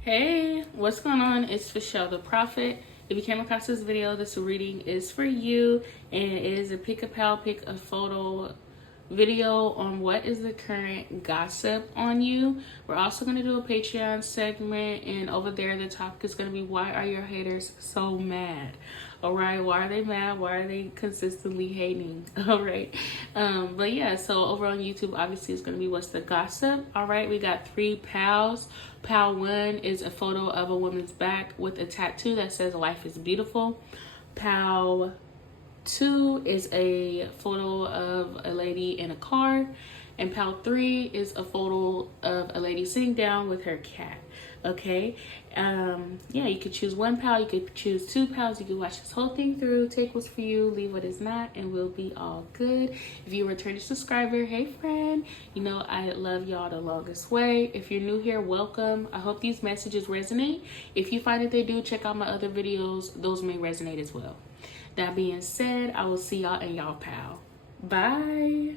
Hey, what's going on? It's Michelle the Prophet. If you came across this video, this reading is for you, and it is a pick a pal, pick a photo video on what is the current gossip on you. We're also going to do a Patreon segment, and over there the topic is going to be, why are your haters so mad? All right, why are they mad? Why are they consistently hating? All right, but yeah, so over on YouTube, obviously it's going to be what's the gossip. All right, we got 3 pals. Pal 1 is a photo of a woman's back with a tattoo that says life is beautiful. Pal 2 is a photo of a lady in a car, and pal 3 is a photo of a lady sitting down with her cat. Okay, yeah, you could choose 1 pal, you could choose 2 pals, you could watch this whole thing through, take what's for you, leave what is not, and we'll be all good. If you're a returning subscriber, hey friend, you know I love y'all the longest way. If you're new here, welcome. I hope these messages resonate. If you find that they do, check out my other videos, those may resonate as well. That being said, I will see y'all in y'all pal. Bye.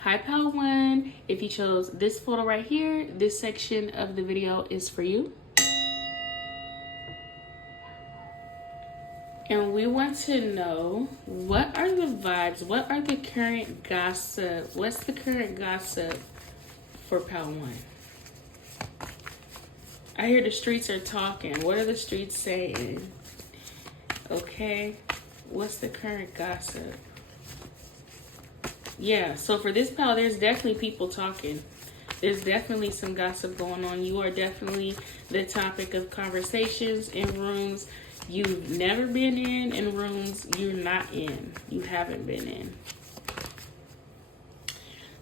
Hi pal 1. If you chose this photo right here, this section of the video is for you. And we want to know, what are the vibes? What are the current gossip? What's the current gossip for pal 1? I hear the streets are talking. What are the streets saying? Okay, what's the current gossip? Yeah, so for this pal, there's definitely people talking. There's definitely some gossip going on. You are definitely the topic of conversations in rooms you've never been in rooms you're not in. You haven't been in.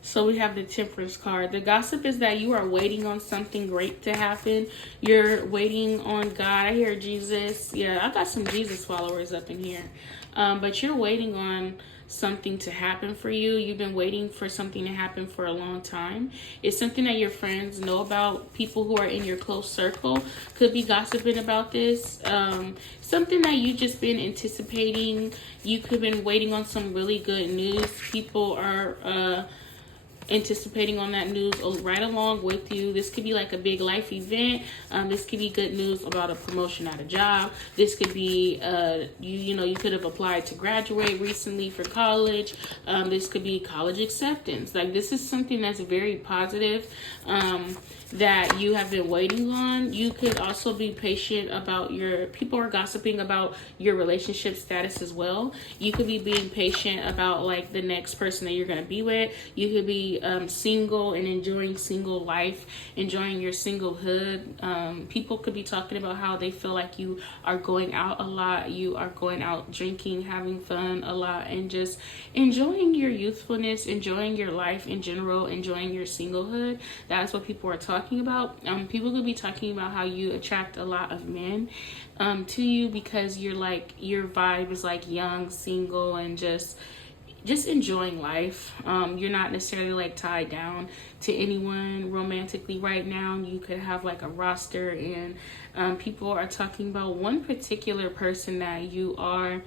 So we have the Temperance card. The gossip is that you are waiting on something great to happen. You're waiting on God. I hear Jesus. Yeah, I got some Jesus followers up in here. But you're waiting on something to happen for you. You've been waiting for something to happen for a long time. It's something that your friends know about. People who are in your close circle could be gossiping about this. Something that you've just been anticipating. You could have been waiting on some really good news. People are anticipating on that news right along with you. This could be like a big life event. This could be good news about a promotion at a job. This could be you could have applied to graduate recently for college. This could be college acceptance. Like, this is something that's very positive that you have been waiting on. You could also be patient about people are gossiping about your relationship status as well. You could be being patient about like the next person that you're going to be with. You could be single and enjoying single life, enjoying your singlehood. People could be talking about how they feel like you are going out a lot. You are going out drinking, having fun a lot, and just enjoying your youthfulness, enjoying your life in general, enjoying your singlehood. That's what people are talking about. People could be talking about how you attract a lot of men to you because your vibe is like young, single, and just enjoying life. You're not necessarily like tied down to anyone romantically right now. You could have like a roster, and people are talking about one particular person that you are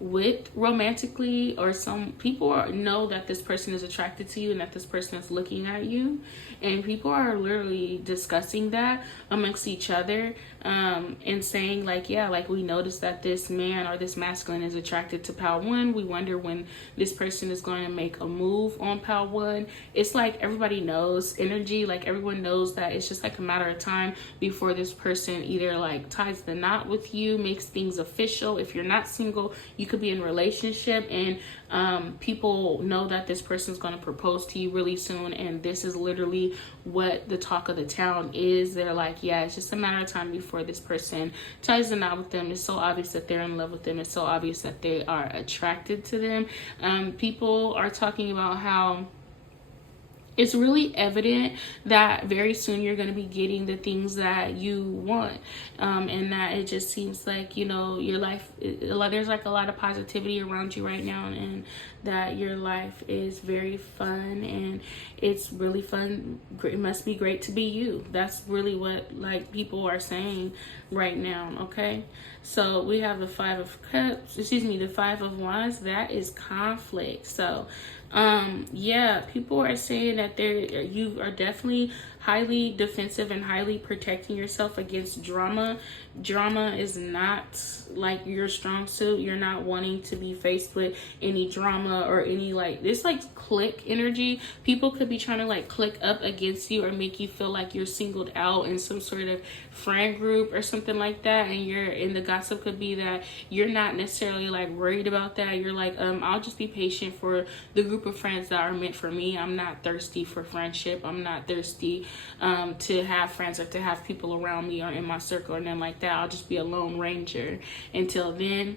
with romantically, or some people know that this person is attracted to you and that this person is looking at you, and people are literally discussing that amongst each other, and saying like, yeah, like, we noticed that this man or this masculine is attracted to pal 1. We wonder when this person is going to make a move on pal 1. It's like everybody knows energy, like everyone knows that it's just like a matter of time before this person either like ties the knot with you, makes things official. If you're not single, you could be in a relationship, and people know that this person is going to propose to you really soon, and this is literally what the talk of the town is. They're like, yeah, it's just a matter of time before this person ties the knot with them. It's so obvious that they're in love with them. It's so obvious that they are attracted to them. People are talking about how it's really evident that very soon you're going to be getting the things that you want, and that it just seems like, you know, your life, there's like a lot of positivity around you right now, and that your life is very fun and it's really fun. It must be great to be you. That's really what like people are saying right now. Okay, so we have the Five of Cups, the Five of Wands. That is conflict. So yeah, people are saying that you are definitely highly defensive and highly protecting yourself against drama. Drama is not like your strong suit. You're not wanting to be faced with any drama or any like this like click energy. People could be trying to like click up against you or make you feel like you're singled out in some sort of friend group or something like that, and you're in the gossip could be that you're not necessarily like worried about that. You're like, I'll just be patient for the group of friends that are meant for me. I'm not thirsty for friendship. I'm not thirsty to have friends or to have people around me or in my circle or nothing like that. I'll just be a lone ranger until then.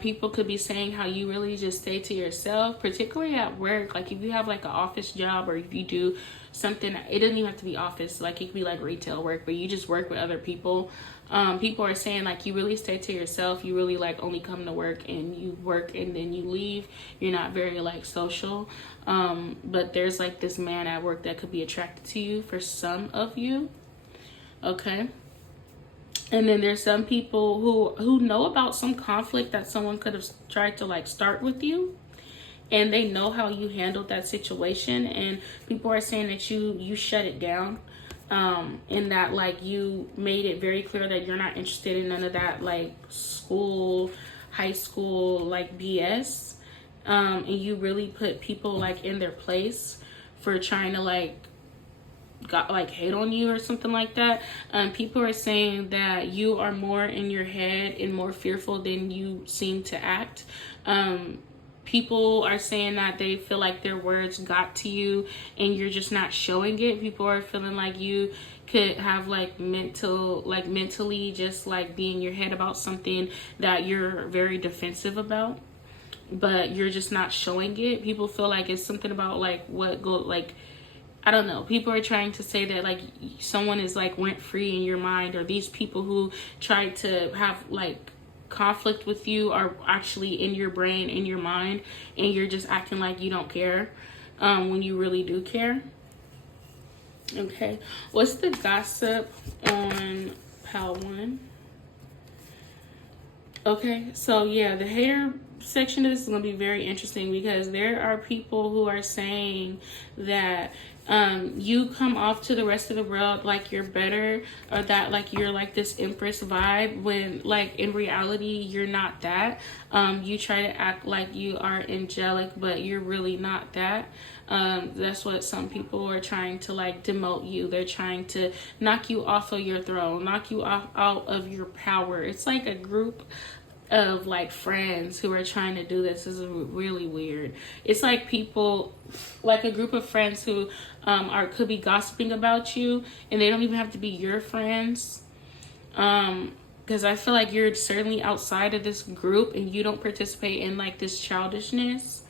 People could be saying how you really just stay to yourself, particularly at work. Like if you have like an office job or if you do something, it doesn't even have to be office, like it could be like retail work, but you just work with other people. People are saying like you really stay to yourself. You really like only come to work and you work and then you leave. You're not very like social. But there's like this man at work that could be attracted to you for some of you. Okay. And then there's some people who know about some conflict that someone could have tried to like start with you, and they know how you handled that situation, and people are saying that you shut it down, in that like you made it very clear that you're not interested in none of that like high school like BS, and you really put people like in their place for trying to like hate on you or something like that. People are saying that you are more in your head and more fearful than you seem to act. People are saying that they feel like their words got to you and you're just not showing it. People are feeling like you could have like mentally just like be in your head about something that you're very defensive about, but you're just not showing it. People feel like it's something about like I don't know. People are trying to say that like someone is like rent free in your mind, or these people who try to have like conflict with you are actually in your brain, in your mind, and you're just acting like you don't care when you really do care. Okay, what's the gossip on pile 1? Okay, so yeah, the hater section of this is going to be very interesting because there are people who are saying that you come off to the rest of the world like you're better, or that like you're like this empress vibe, when like in reality you're not that. You try to act like you are angelic, but you're really not that. That's what some people are trying to like demote you. They're trying to knock you off of your throne, knock you out of your power. It's like a group of like friends who are trying to do this. This is really weird. It's like people, like a group of friends who could be gossiping about you, and they don't even have to be your friends. Because I feel like you're certainly outside of this group and you don't participate in like this childishness.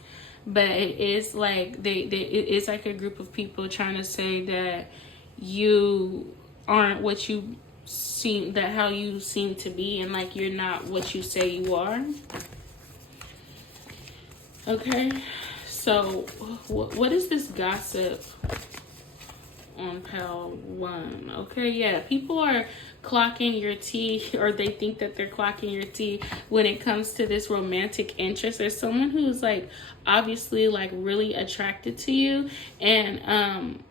But it is like it is like a group of people trying to say that you aren't what you seem, that how you seem to be, and like you're not what you say you are. Okay, so what is this gossip on pile 1? Okay, yeah, people are clocking your tea, or they think that they're clocking your tea when it comes to this romantic interest. There's someone who's like obviously like really attracted to you, and I'm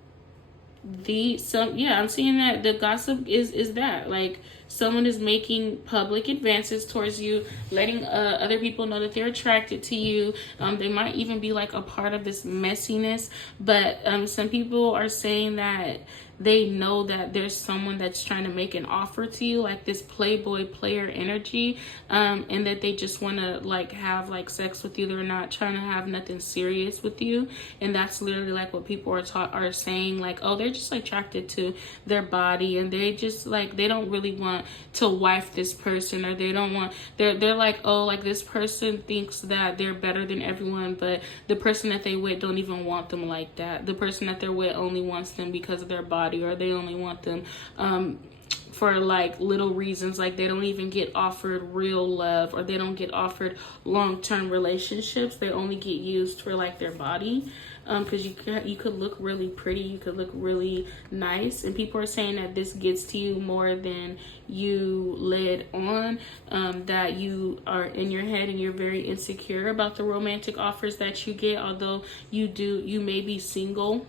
seeing that the gossip is that like someone is making public advances towards you, letting other people know that they're attracted to you. They might even be like a part of this messiness, but some people are saying that they know that there's someone that's trying to make an offer to you, like this playboy player energy, and that they just want to like have like sex with you. They're not trying to have nothing serious with you, and that's literally like what people are saying, like, oh, they're just attracted to their body, and they just like, they don't really want to wife this person, or they don't want, they're like, oh, like this person thinks that they're better than everyone, but the person that they with don't even want them like that. The person that they're with only wants them because of their body, or they only want them for like little reasons. Like they don't even get offered real love, or they don't get offered long-term relationships. They only get used for like their body. Because you could look really pretty, you could look really nice, and people are saying that this gets to you more than you led on, that you are in your head and you're very insecure about the romantic offers that you get. Although you may be single,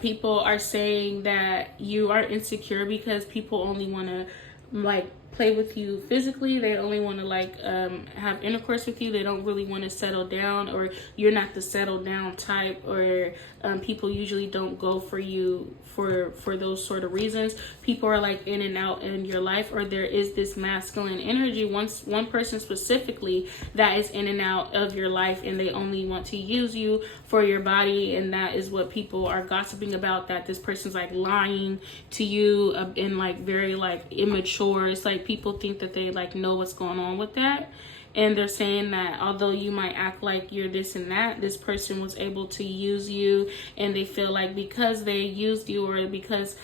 people are saying that you are insecure because people only want to like play with you physically. They only want to like have intercourse with you. They don't really want to settle down, or you're not the settle down type, or people usually don't go for you for those sort of reasons. People are like in and out in your life, or there is this masculine energy, one person specifically that is in and out of your life, and they only want to use you for your body. And that is what people are gossiping about, that this person's like lying to you and like very like immature. It's like people think that they like know what's going on with that. And they're saying that although you might act like you're this and that, this person was able to use you, and they feel like because they used you, or because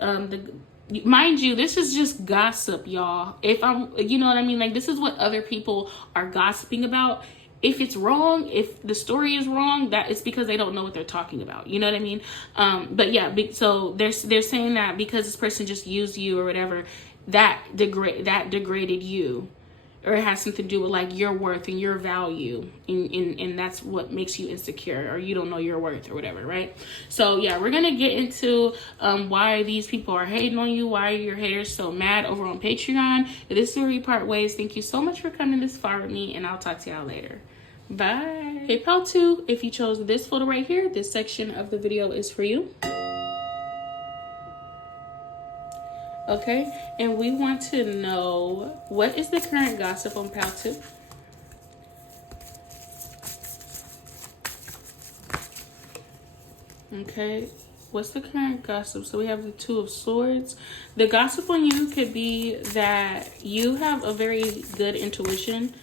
mind you, this is just gossip, y'all. If you know what I mean? Like, this is what other people are gossiping about. If it's wrong, if the story is wrong, that it's because they don't know what they're talking about. You know what I mean? But yeah, so they're saying that because this person just used you or whatever, that degraded you, or it has something to do with like your worth and your value, and that's what makes you insecure, or you don't know your worth or whatever, right? So yeah, we're gonna get into why these people are hating on you, why your haters so mad over on Patreon. This is where we part ways. Thank you so much for coming this far with me, and I'll talk to y'all later. Bye. PayPal 2, if you chose this photo right here, this section of the video is for you. Okay, and we want to know, what is the current gossip on PAL 2? Okay, what's the current gossip? So we have the Two of Swords. The gossip on you could be that you have a very good intuition,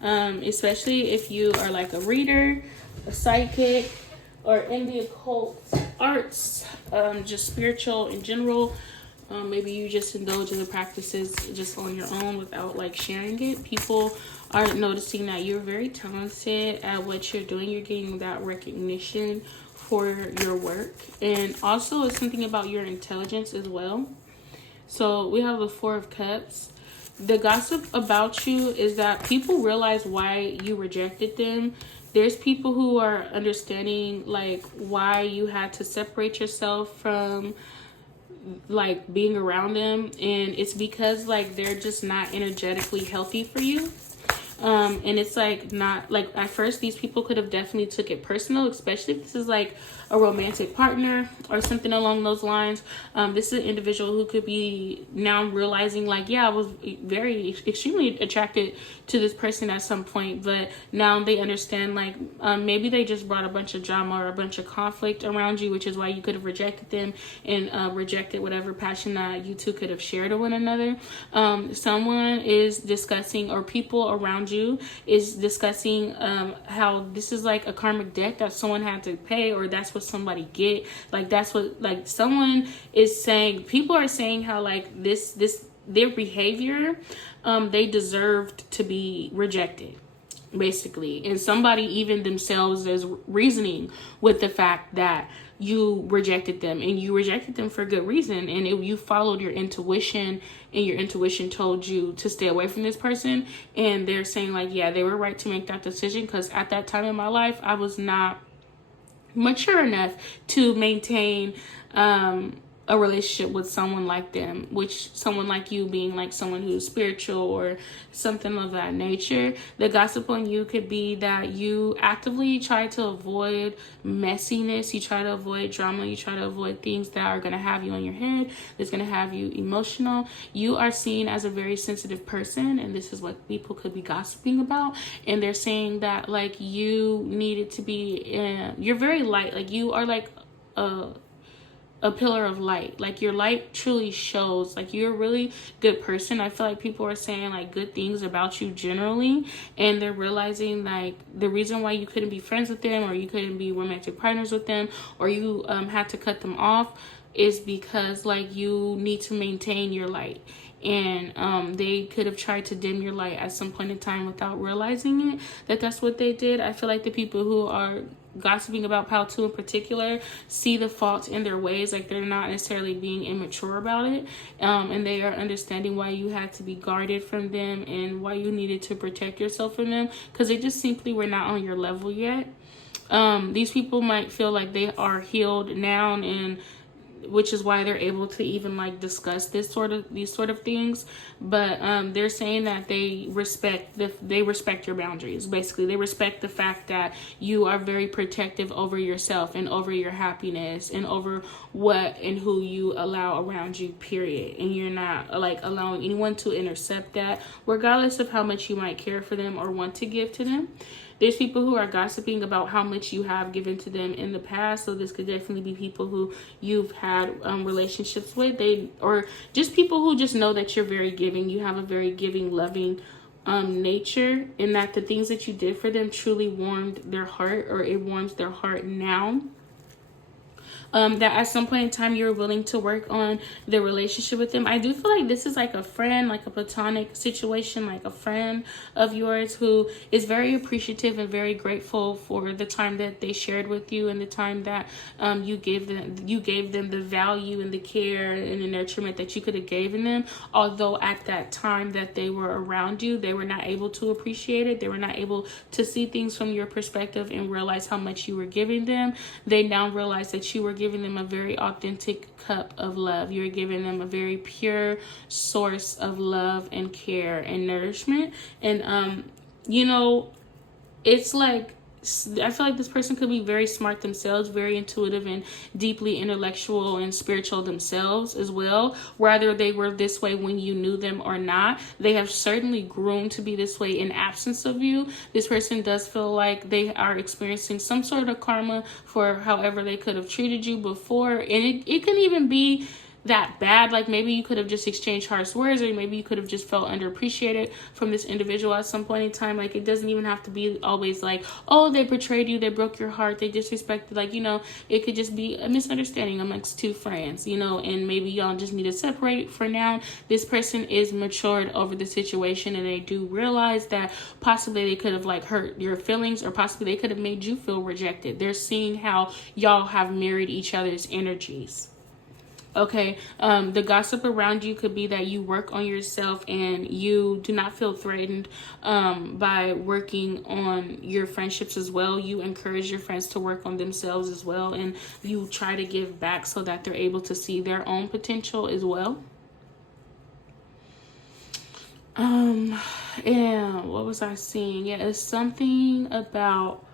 especially if you are like a reader, a psychic, or in the occult arts, just spiritual in general. Maybe you just indulge in the practices just on your own without like sharing it. People are noticing that you're very talented at what you're doing. You're getting that recognition for your work. And also it's something about your intelligence as well. So we have the Four of Cups. The gossip about you is that people realize why you rejected them. There's people who are understanding like why you had to separate yourself from like being around them, and it's because like they're just not energetically healthy for you. And it's like not like at first these people could have definitely took it personal, especially if this is like a romantic partner or something along those lines. This is an individual who could be now realizing like, yeah, I was very extremely attracted to this person at some point, but now they understand like maybe they just brought a bunch of drama or a bunch of conflict around you, which is why you could have rejected them and rejected whatever passion that you two could have shared with one another. Someone is discussing, or people around you is discussing how this is like a karmic debt that someone had to pay, or that's what somebody get. Like that's what like someone is saying. People are saying how like this their behavior, they deserved to be rejected, basically. And somebody even themselves is reasoning with the fact that you rejected them, and you rejected them for good reason, and you followed your intuition, and your intuition told you to stay away from this person. And they're saying like, yeah, they were right to make that decision, because at that time in my life I was not mature enough to maintain a relationship with someone like them, which someone like you being like someone who's spiritual or something of that nature. The gossip on you could be that you actively try to avoid messiness, you try to avoid drama, you try to avoid things that are going to have you on your head, that's going to have you emotional. You are seen as a very sensitive person, and this is what people could be gossiping about. And they're saying that like you needed to be you're very light, like you are like a pillar of light. Like your light truly shows. Like you're a really good person. I feel like people are saying like good things about you generally, and they're realizing like the reason why you couldn't be friends with them, or you couldn't be romantic partners with them, or you had to cut them off, is because like you need to maintain your light. And they could have tried to dim your light at some point in time without realizing it, that's what they did. I feel like the people who are gossiping about Pal 2 in particular see the fault in their ways. Like, they're not necessarily being immature about it, and they are understanding why you had to be guarded from them and why you needed to protect yourself from them, because they just simply were not on your level yet. These people might feel like they are healed now, and which is why they're able to even like discuss these sort of things. But they're saying that they respect your boundaries. Basically, they respect the fact that you are very protective over yourself and over your happiness and over what and who you allow around you, period. And you're not like allowing anyone to intercept that, regardless of how much you might care for them or want to give to them. There's people who are gossiping about how much you have given to them in the past. So this could definitely be people who you've had relationships with. Or just people who just know that you're very giving. You have a very giving, loving nature, and that the things that you did for them truly warmed their heart, or it warms their heart now. That at some point in time you're willing to work on the relationship with them. I do feel like this is like a friend, like a platonic situation, like a friend of yours who is very appreciative and very grateful for the time that they shared with you and the time that you gave them the value and the care and the nurturement that you could have given them. Although at that time that they were around you, they were not able to appreciate it. They were not able to see things from your perspective and realize how much you were giving them. They now realize that you were giving them a very authentic cup of love. You're giving them a very pure source of love and care and nourishment. And it's like, I feel like this person could be very smart themselves, very intuitive and deeply intellectual and spiritual themselves as well. Whether they were this way when you knew them or not, they have certainly grown to be this way in absence of you. This person does feel like they are experiencing some sort of karma for however they could have treated you before. And it can even be that bad. Like, maybe you could have just exchanged harsh words, or maybe you could have just felt underappreciated from this individual at some point in time. Like, it doesn't even have to be always like, oh, they betrayed you, they broke your heart, they disrespected. Like, it could just be a misunderstanding amongst two friends, and maybe y'all just need to separate for now. This person is matured over the situation, and they do realize that possibly they could have like hurt your feelings, or possibly they could have made you feel rejected. They're seeing how y'all have mirrored each other's energies. Okay, the gossip around you could be that you work on yourself and you do not feel threatened by working on your friendships as well. You encourage your friends to work on themselves as well, and you try to give back so that they're able to see their own potential as well. And what was I seeing? Yeah, it's something about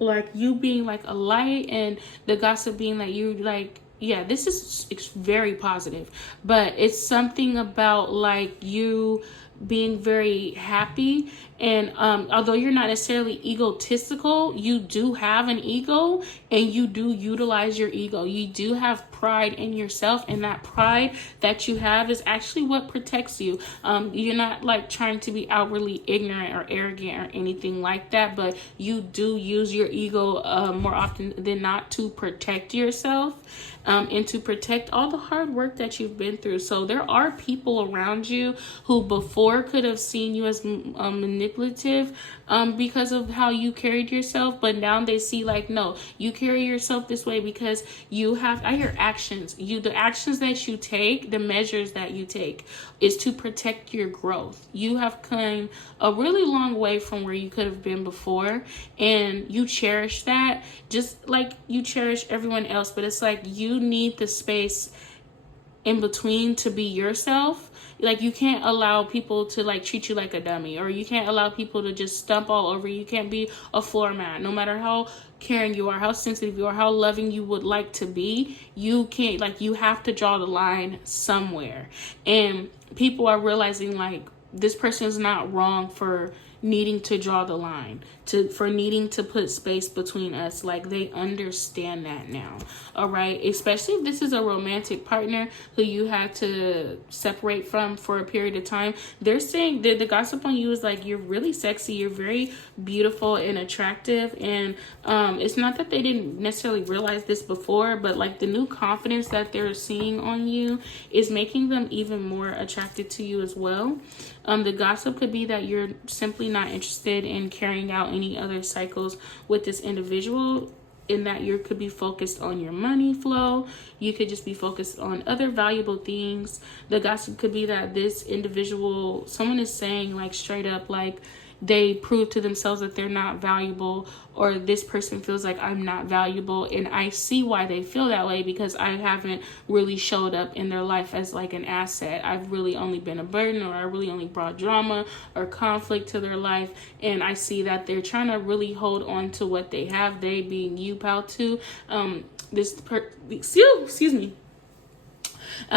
like you being like a light, and the gossip being that you like, yeah, this is very positive, but it's something about like you being very happy. And although you're not necessarily egotistical, you do have an ego, and you do utilize your ego. You do have pride in yourself, and that pride that you have is actually what protects you. You're not like trying to be outwardly ignorant or arrogant or anything like that, but you do use your ego more often than not to protect yourself. And to protect all the hard work that you've been through. So there are people around you who before could have seen you as manipulative because of how you carried yourself, but now they see like, no, you carry yourself this way because you have, I hear actions. The actions that you take, the measures that you take is to protect your growth. You have come a really long way from where you could have been before, and you cherish that just like you cherish everyone else. But it's like you need the space in between to be yourself. Like, you can't allow people to like treat you like a dummy, or you can't allow people to just stomp all over you. You can't be a floor mat. No matter how caring you are, how sensitive you are, how loving you would like to be, you can't, like, you have to draw the line somewhere. And people are realizing like this person is not wrong for needing to draw the line. for needing to put space between us. Like, they understand that now. All right. Especially if this is a romantic partner who you had to separate from for a period of time. They're saying that the gossip on you is like, you're really sexy. You're very beautiful and attractive. And it's not that they didn't necessarily realize this before, but like the new confidence that they're seeing on you is making them even more attracted to you as well. The gossip could be that you're simply not interested in carrying out any other cycles with this individual, in that you could be focused on your money flow. You could just be focused on other valuable things. The gossip could be that this individual, someone is saying like straight up, like they prove to themselves that they're not valuable, or this person feels like I'm not valuable. And I see why they feel that way, because I haven't really showed up in their life as like an asset. I've really only been a burden, or I really only brought drama or conflict to their life. And I see that they're trying to really hold on to what they have, they being you, pal, too. Excuse me.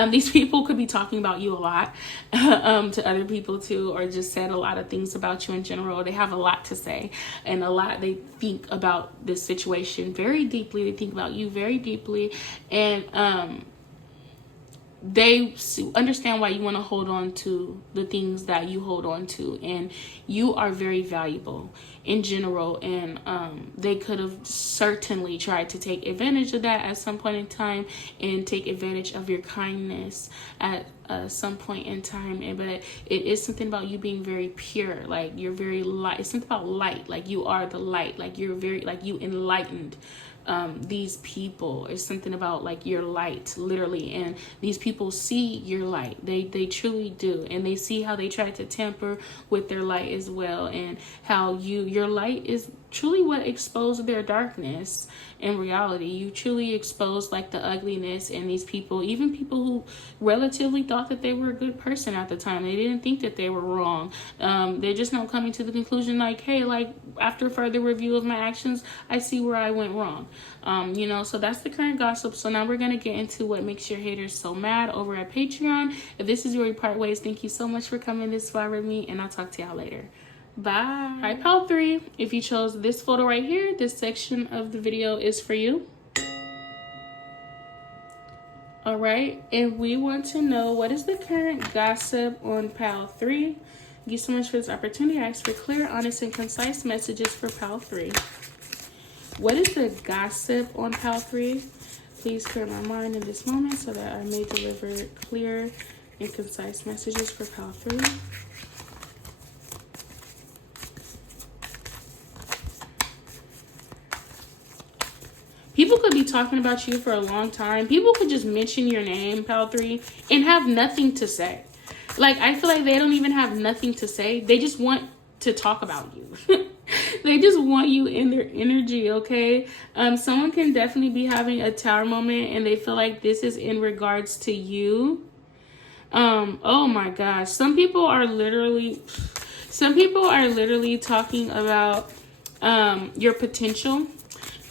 These people could be talking about you a lot to other people too, or just said a lot of things about you in general. They have a lot to say, and they think about this situation very deeply. They think about you very deeply, and they understand why you want to hold on to the things that you hold on to, and you are very valuable in general. And they could have certainly tried to take advantage of that at some point in time, and take advantage of your kindness at some point in time. But it is something about you being very pure. Like, you're very light. It's something about light. Like, you are the light. Like, you're very, like, you enlightened these people. It's something about like your light, literally, and these people see your light. They truly do, and they see how they try to tamper with their light as well, and how your light is truly what exposed their darkness. In reality, you truly exposed like the ugliness in these people, even people who relatively thought that they were a good person at the time. They didn't think that they were wrong. They're just not coming to the conclusion like, hey, like after further review of my actions, I see where I went wrong. So that's the current gossip. So now we're gonna get into what makes your haters so mad over at Patreon. If this is where we part ways, thank you so much for coming this far with me, and I'll talk to y'all later. Bye. Hi, pal 3. If you chose this photo right here, this section of the video is for you. All right, and we want to know, what is the current gossip on pal 3? Thank you so much for this opportunity. I ask for clear, honest, and concise messages for pal 3. What is the gossip on pal 3? Please clear my mind in this moment so that I may deliver clear and concise messages for pal 3. People could be talking about you for a long time. People could just mention your name, pal 3, and have nothing to say. Like, I feel like they don't even have nothing to say. They just want to talk about you. They just want you in their energy, okay? Someone can definitely be having a tower moment, and they feel like this is in regards to you. Oh my gosh. Some people are literally talking about your potential.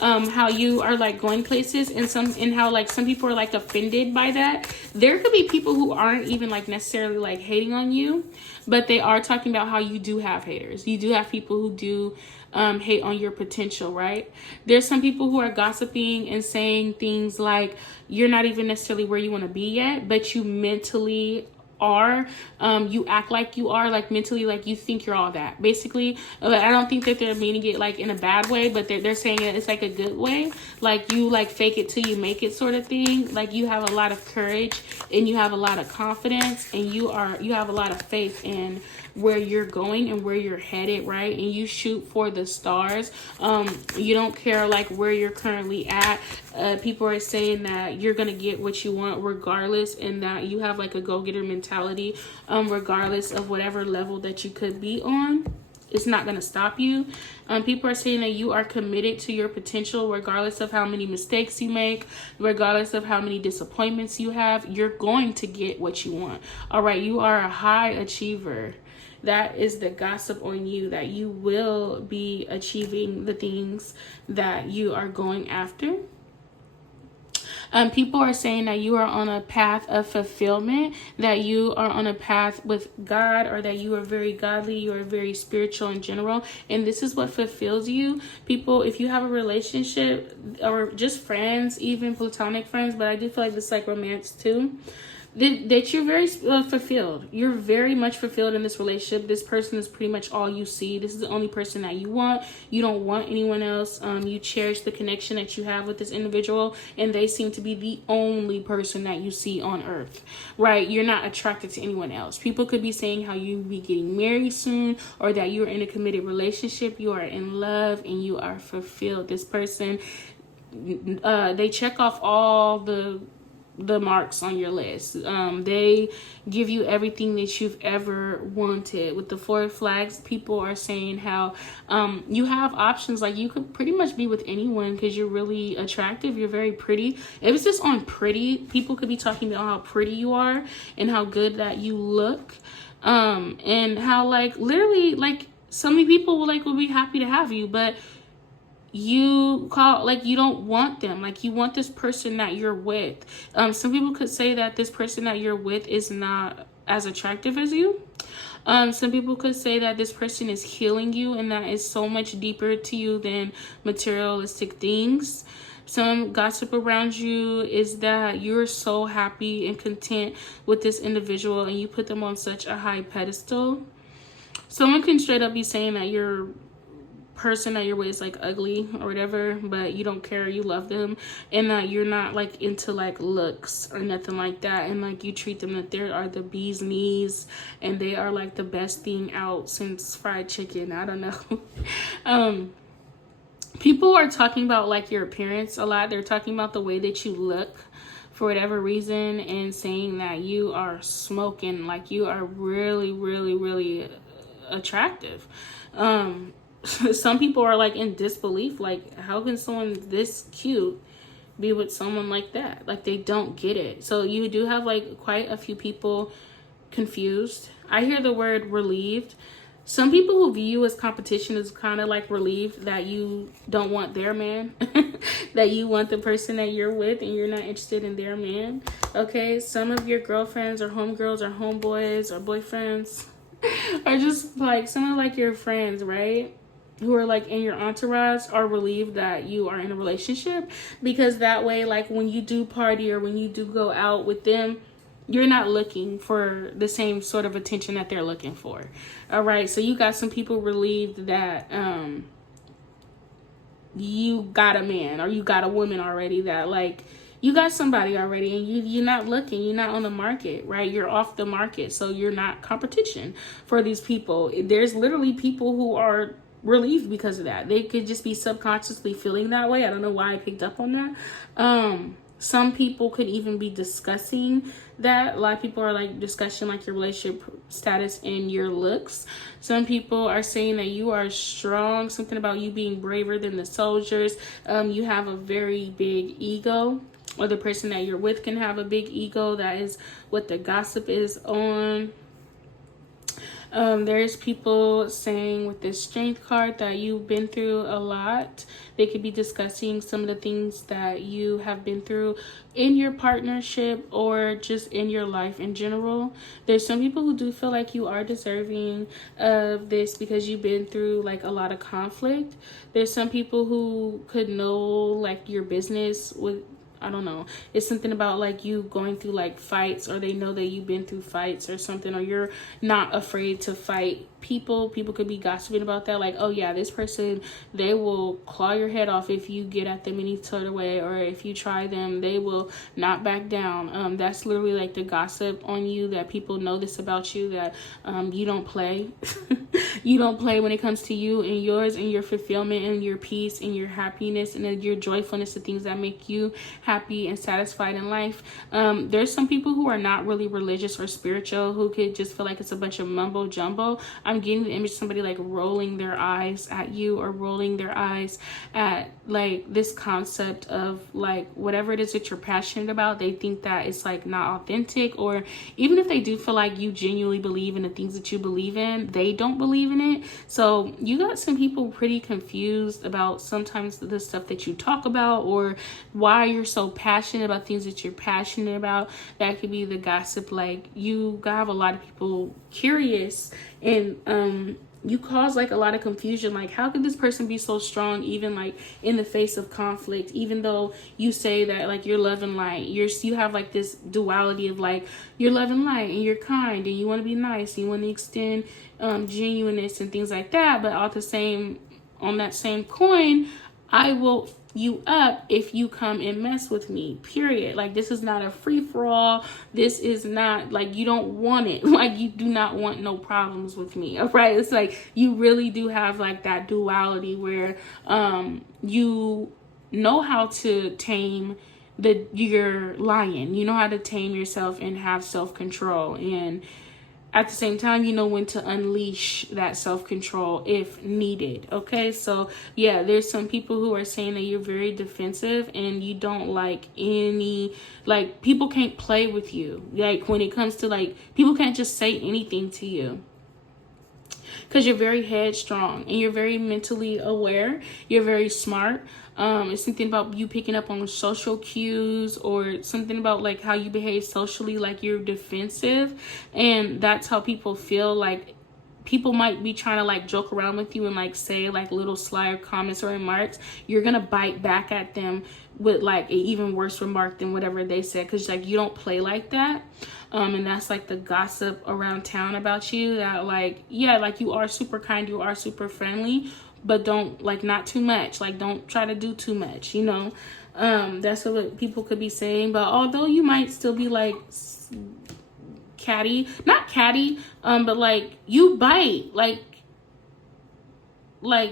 How you are like going places, and how like some people are like offended by that. There could be people who aren't even like necessarily like hating on you, but they are talking about how you do have haters. You do have people who do hate on your potential, right? There's some people who are gossiping and saying things like you're not even necessarily where you want to be yet, but you mentally are. You act like you are, like mentally, like you think you're all that. Basically, I don't think that they're meaning it like in a bad way, but they're saying it's like a good way. Like you like fake it till you make it sort of thing. Like you have a lot of courage, and you have a lot of confidence, and you have a lot of faith in where you're going and where you're headed, right? And you shoot for the stars. You don't care like where you're currently at. People are saying that you're gonna get what you want regardless, and that you have like a go-getter mentality, regardless of whatever level that you could be on. It's not gonna stop you. People are saying that you are committed to your potential regardless of how many mistakes you make, regardless of how many disappointments you have. You're going to get what you want. All right, you are a high achiever. That is the gossip on you, that you will be achieving the things that you are going after. People are saying that you are on a path of fulfillment, that you are on a path with God, or that you are very godly, you are very spiritual in general, and this is what fulfills you. People, if you have a relationship or just friends, even platonic friends, but I do feel like this is like romance too, that you're very fulfilled. You're very much fulfilled in this relationship. This person is pretty much all you see. This is the only person that you want. You don't want anyone else. You cherish the connection that you have with this individual, and they seem to be the only person that you see on earth, right? You're not attracted to anyone else. People could be saying how you be getting married soon, or that you're in a committed relationship. You are in love and you are fulfilled. This person, they check off all the marks on your list. They give you everything that you've ever wanted. With the 4 flags, people are saying how you have options. Like, you could pretty much be with anyone because you're really attractive. You're very pretty. If it's just on pretty, people could be talking about how pretty you are and how good that you look, and how like literally like so many people will be happy to have you, but you don't want them. Like, you want this person that you're with. Some people could say that this person that you're with is not as attractive as you. Some people could say that this person is healing you and that is so much deeper to you than materialistic things. Some gossip around you is that you're so happy and content with this individual and you put them on such a high pedestal. Someone can straight up be saying that your person that you're with is like ugly or whatever, but you don't care, you love them, and that you're not like into like looks or nothing like that, and like you treat them that they are the bee's knees and they are like the best thing out since fried chicken. I don't know. People are talking about like your appearance a lot. They're talking about the way that you look for whatever reason and saying that you are smoking, like you are really, really, really attractive. Some people are like in disbelief, like how can someone this cute be with someone like that? Like, they don't get it. So you do have like quite a few people confused. I hear the word relieved. Some people who view you as competition is kind of like relieved that you don't want their man, that you want the person that you're with and you're not interested in their man. Okay, some of your girlfriends or homegirls or homeboys or boyfriends are just like some of like your friends, right? Who are like in your entourage are relieved that you are in a relationship, because that way, like when you do party or when you do go out with them, you're not looking for the same sort of attention that they're looking for. All right, so you got some people relieved that you got a man or you got a woman already, that like you got somebody already and you're not looking, you're not on the market, right? You're off the market, so you're not competition for these people. There's literally people who are relieved because of that. They could just be subconsciously feeling that way. I don't know why I picked up on that. Some people could even be discussing that. A lot of people are like discussing like your relationship status and your looks. Some people are saying that you are strong, something about you being braver than the soldiers. You have a very big ego, or the person that you're with can have a big ego. That is what the gossip is on. There's people saying with this strength card that you've been through a lot. They could be discussing some of the things that you have been through in your partnership or just in your life in general. There's some people who do feel like you are deserving of this because you've been through like a lot of conflict. There's some people who could know like your business with, I don't know, it's something about like you going through like fights, or they know that you've been through fights or something, or you're not afraid to fight people. People could be gossiping about that, like, oh yeah, this person, they will claw your head off if you get at them any sort of way, or if you try them, they will not back down. That's literally like the gossip on you, that people know this about you, that you don't play. You don't play when it comes to you and yours and your fulfillment and your peace and your happiness and your joyfulness, the things that make you happy and satisfied in life. There's some people who are not really religious or spiritual who could just feel like it's a bunch of mumbo jumbo. I'm getting the image of somebody like rolling their eyes at you, or rolling their eyes at like this concept of like whatever it is that you're passionate about. They think that it's like not authentic, or even if they do feel like you genuinely believe in the things that you believe in, they don't believe in it. So you got some people pretty confused about sometimes the stuff that you talk about, or why you're so passionate about things that you're passionate about. That could be the gossip. Like, you have a lot of people curious, and you cause like a lot of confusion. Like, how could this person be so strong even like in the face of conflict, even though you say that like you're love and light? You have like this duality of like, you're love and light and you're kind and you want to be nice and you want to extend genuineness and things like that. But on that same coin, I will f you up if you come and mess with me, period. Like, this is not a free-for-all. This is not, like, you don't want it. Like, you do not want no problems with me, all right? It's like, you really do have, like, that duality where you know how to tame your lion. You know how to tame yourself and have self-control. And at the same time, you know when to unleash that self-control if needed. Okay, so yeah, there's some people who are saying that you're very defensive and you don't like any, like, people can't play with you. Like, when it comes to, like, people can't just say anything to you, because you're very headstrong and you're very mentally aware. You're very smart. It's something about you picking up on social cues, or something about like how you behave socially, like you're defensive, and that's how people feel. Like, people might be trying to like joke around with you and like say like little sly comments or remarks. You're gonna bite back at them with like an even worse remark than whatever they said, because like you don't play like that. And that's like the gossip around town about you, that like, yeah, like you are super kind, you are super friendly, but don't, like, not too much. Like, don't try to do too much, you know. That's what people could be saying. But although you might still be like catty, not catty, but like you bite, like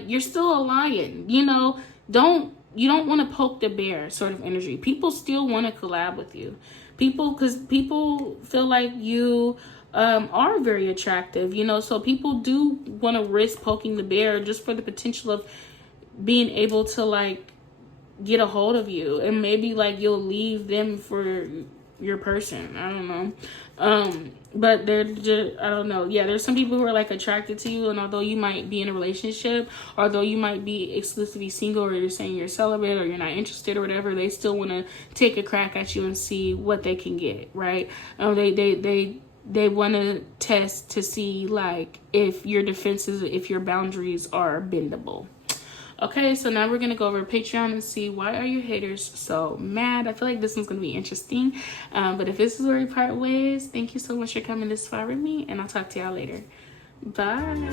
you're still a lion, you know. You don't want to poke the bear sort of energy. People still want to collab with you. Because people feel like you are very attractive, you know. So people do want to risk poking the bear just for the potential of being able to like get a hold of you, and maybe like you'll leave them for your person. I don't know. But they're just, I don't know. Yeah, there's some people who are like attracted to you, and although you might be in a relationship, or although you might be exclusively single, or you're saying you're celibate, or you're not interested or whatever, they still want to take a crack at you and see what they can get, right? They want to test to see like if your defenses, if your boundaries are bendable. Okay, so now we're going to go over Patreon and see why are your haters so mad. I feel like this one's going to be interesting. But if this is where we part ways, thank you so much for coming this far with me, and I'll talk to y'all later. Bye.